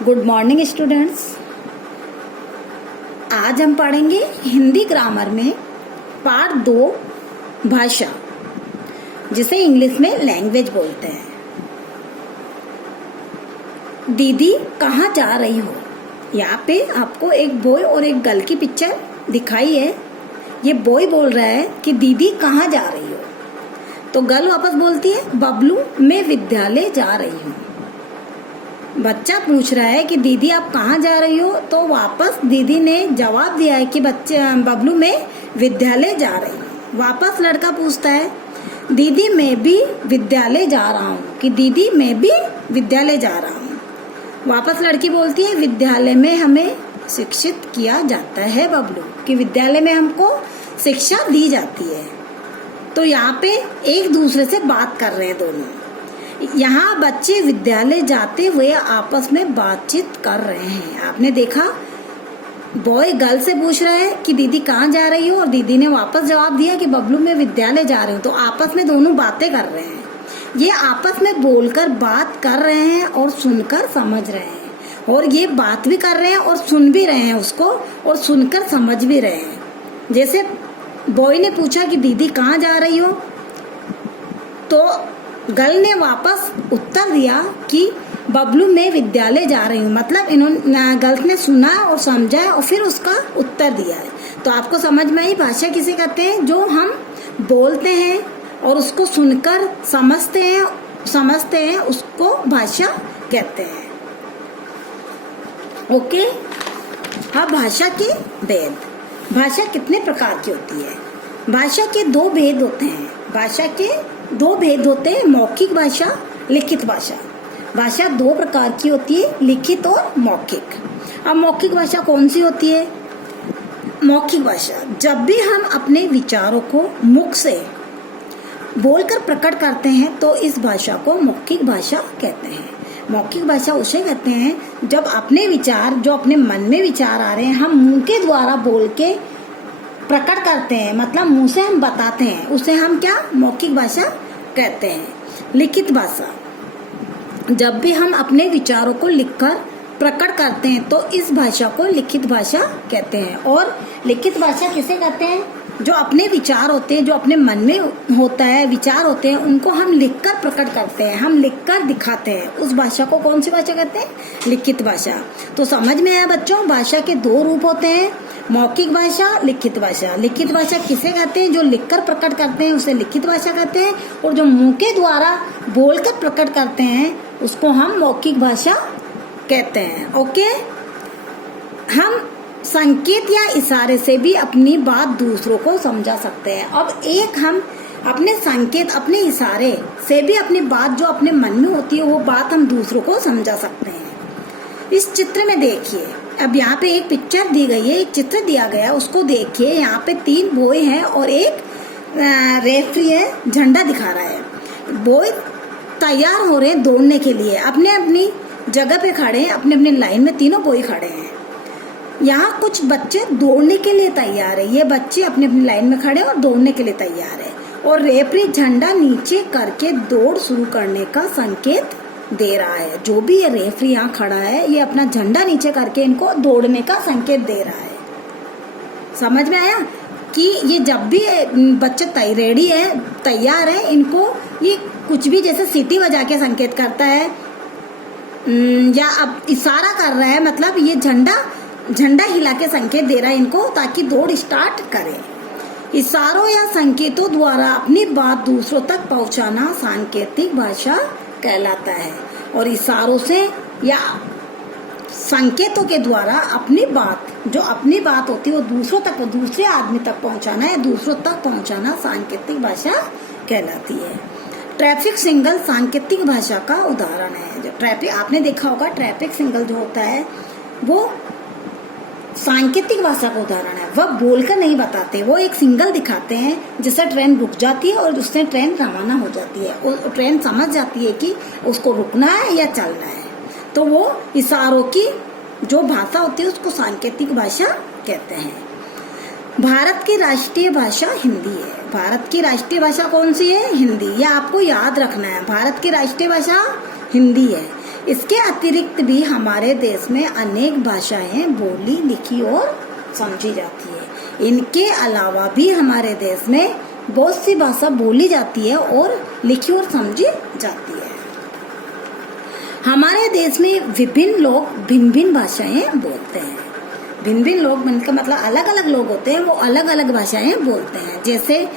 Good morning students. आज हम पढ़ेंगे हिंदी ग्रामर में पार्ट 2 भाषा, जिसे इंग्लिश में लैंग्वेज बोलते हैं। दीदी कहाँ जा रही हो? यहाँ पे आपको एक बॉय और एक गर्ल की पिक्चर दिखाई है। ये बॉय बोल रहा है कि दीदी कहाँ जा रही हो, तो गर्ल वापस बोलती है बबलू मैं विद्यालय जा रही हूँ। बच्चा पूछ रहा है कि दीदी आप कहाँ जा रही हो, तो वापस दीदी ने जवाब दिया है कि बबलू मैं विद्यालय जा रही हूँ। वापस लड़का पूछता है दीदी मैं भी विद्यालय जा रहा हूँ, कि दीदी मैं भी विद्यालय जा रहा हूँ। वापस लड़की बोलती है विद्यालय में हमें शिक्षित किया जाता है बबलू, कि विद्यालय में हमको शिक्षा दी जाती है। तो यहाँ पे एक दूसरे से बात कर रहे हैं दोनों। यहाँ बच्चे विद्यालय जाते हुए आपस में बातचीत कर रहे हैं। आपने देखा बॉय गर्ल से पूछ रहा है कि दीदी कहाँ जा रही हो, और दीदी ने वापस जवाब दिया कि बबलू मैं विद्यालय जा रही हूँ। तो आपस में दोनों बातें कर रहे हैं। ये आपस में बोलकर बात कर रहे हैं और सुनकर समझ रहे हैं, और ये बात भी कर रहे हैं और सुन भी रहे हैं उसको, और सुनकर समझ भी रहे हैं। जैसे बॉय ने पूछा कि दीदी कहाँ जा रही हो, तो गर्ल ने वापस उत्तर दिया कि बबलू मैं विद्यालय जा रही हूँ। मतलब इन्होंने गर्ल्स ने सुना और समझा और फिर उसका उत्तर दिया है। तो आपको समझ में आई भाषा किसे कहते हैं? जो हम बोलते हैं और उसको सुनकर समझते हैं उसको भाषा कहते हैं। ओके। अब भाषा के भेद। भाषा कितने प्रकार की होती है? भाषा के 2 भेद होते हैं। भाषा के 2 भेद होते हैं, मौखिक भाषा, लिखित भाषा। भाषा 2 प्रकार की होती है, लिखित और मौखिक। अब मौखिक भाषा कौन सी होती है? मौखिक भाषा जब भी हम अपने विचारों को मुख से बोलकर प्रकट करते हैं तो इस भाषा को मौखिक भाषा कहते हैं। मौखिक भाषा उसे कहते हैं जब अपने विचार, जो अपने मन में विचार आ रहे हैं, हम मुंह के द्वारा बोल के प्रकट करते हैं, मतलब मुंह से हम बताते हैं, उसे हम क्या मौखिक भाषा कहते हैं। लिखित भाषा जब भी हम अपने विचारों को लिखकर प्रकट करते हैं तो इस भाषा को लिखित भाषा कहते हैं। और लिखित भाषा किसे कहते हैं? जो अपने विचार होते हैं, जो अपने मन में होता है, विचार होते हैं, उनको हम लिखकर प्रकट करते हैं, हम लिखकर दिखाते हैं। उस भाषा को कौन सी भाषा कहते हैं? लिखित भाषा। तो समझ में आया बच्चों, भाषा के 2 रूप होते हैं, मौखिक भाषा, लिखित भाषा। लिखित भाषा किसे कहते हैं? जो लिखकर प्रकट करते हैं उसे लिखित भाषा कहते हैं, और जो मुंह के द्वारा बोलकर प्रकट करते हैं उसको हम मौखिक भाषा कहते हैं। ओके। हम संकेत या इशारे से भी अपनी बात दूसरों को समझा सकते हैं। अब एक हम अपने संकेत, अपने इशारे से भी अपनी बात जो अपने मन में होती है वो बात हम दूसरों को समझा सकते हैं। इस चित्र में देखिए, अब यहाँ पे एक पिक्चर दी गई है, एक चित्र दिया गया, उसको देखिए। यहाँ पे 3 बॉय हैं और एक रेफरी है, झंडा दिखा रहा है। बॉय तैयार हो रहे हैं दौड़ने के लिए, अपने अपनी जगह पे खड़े हैं, अपने अपने लाइन में तीनों बॉय खड़े हैं। यहाँ कुछ बच्चे दौड़ने के लिए तैयार है। ये बच्चे अपनी अपनी लाइन में खड़े हैं और दौड़ने के लिए तैयार है, और रेफरी झंडा नीचे करके दौड़ शुरू करने का संकेत दे रहा है। जो भी ये रेफरी यहाँ खड़ा है, ये अपना झंडा नीचे करके इनको दौड़ने का संकेत दे रहा है। समझ में आया कि ये जब भी बच्चे रेडी है, तैयार है, इनको ये कुछ भी जैसे सीटी बजा के संकेत करता है या अब इशारा कर रहा है, मतलब ये झंडा हिला के संकेत दे रहा है इनको, ताकि दौड़ स्टार्ट करे। इशारों या संकेतों द्वारा अपनी बात दूसरों तक पहुंचाना सांकेतिक भाषा कहलाता है। और इशारों से या संकेतों के द्वारा अपनी बात, जो अपनी बात होती है वो दूसरों तक, दूसरे आदमी तक पहुंचाना है, दूसरों तक पहुंचाना सांकेतिक भाषा कहलाती है। ट्रैफिक सिग्नल सांकेतिक भाषा का उदाहरण है। जो ट्रैफिक, आपने देखा होगा ट्रैफिक सिग्नल जो होता है वो सांकेतिक भाषा का उदाहरण है। वह बोलकर नहीं बताते, वो एक सिग्नल दिखाते हैं जिससे ट्रेन रुक जाती है और उससे ट्रेन रवाना हो जाती है, और ट्रेन समझ जाती है कि उसको रुकना है या चलना है। तो वो इशारों की जो भाषा होती है उसको सांकेतिक भाषा कहते हैं। भारत की राष्ट्रीय भाषा हिंदी है। भारत की राष्ट्रीय भाषा कौन सी है? हिंदी। यह आपको याद रखना है, भारत की राष्ट्रीय भाषा हिंदी है। इसके अतिरिक्त भी हमारे देश में अनेक भाषाएं बोली, लिखी और समझी जाती है। इनके अलावा भी हमारे देश में बहुत सी भाषा बोली जाती है और लिखी और समझी जाती है। हमारे देश में विभिन्न लोग भिन्न भिन्न भाषाएं बोलते हैं। भिन्न भिन्न लोग का मतलब अलग अलग लोग होते हैं, वो अलग अलग भाषाएं बोलते हैं। जैसे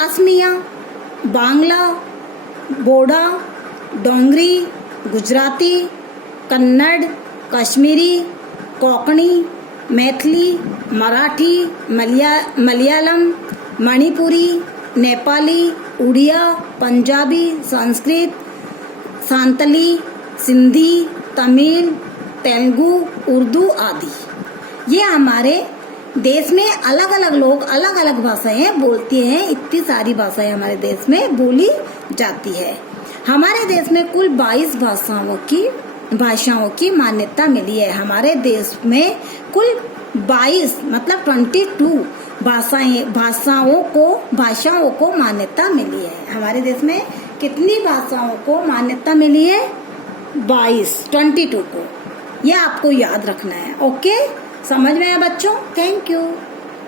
असमिया, बांग्ला, बोडा, डोंगरी, गुजराती, कन्नड़, कश्मीरी, कोंकणी, मैथिली, मराठी, मलयालम, मणिपुरी, नेपाली, उड़िया, पंजाबी, संस्कृत, सांतली, सिंधी, तमिल, तेलुगु, उर्दू आदि। ये हमारे देश में अलग अलग लोग अलग अलग भाषाएं बोलते हैं। इतनी सारी भाषाएं हमारे देश में बोली जाती है। हमारे देश में कुल 22 भाषाओं की मान्यता मिली है। हमारे देश में कुल 22 मतलब 22 भाषाओं को मान्यता मिली है। हमारे देश में कितनी भाषाओं को मान्यता मिली है? 22 को। ये आपको याद रखना है। ओके, समझ में आया बच्चों? Thank you.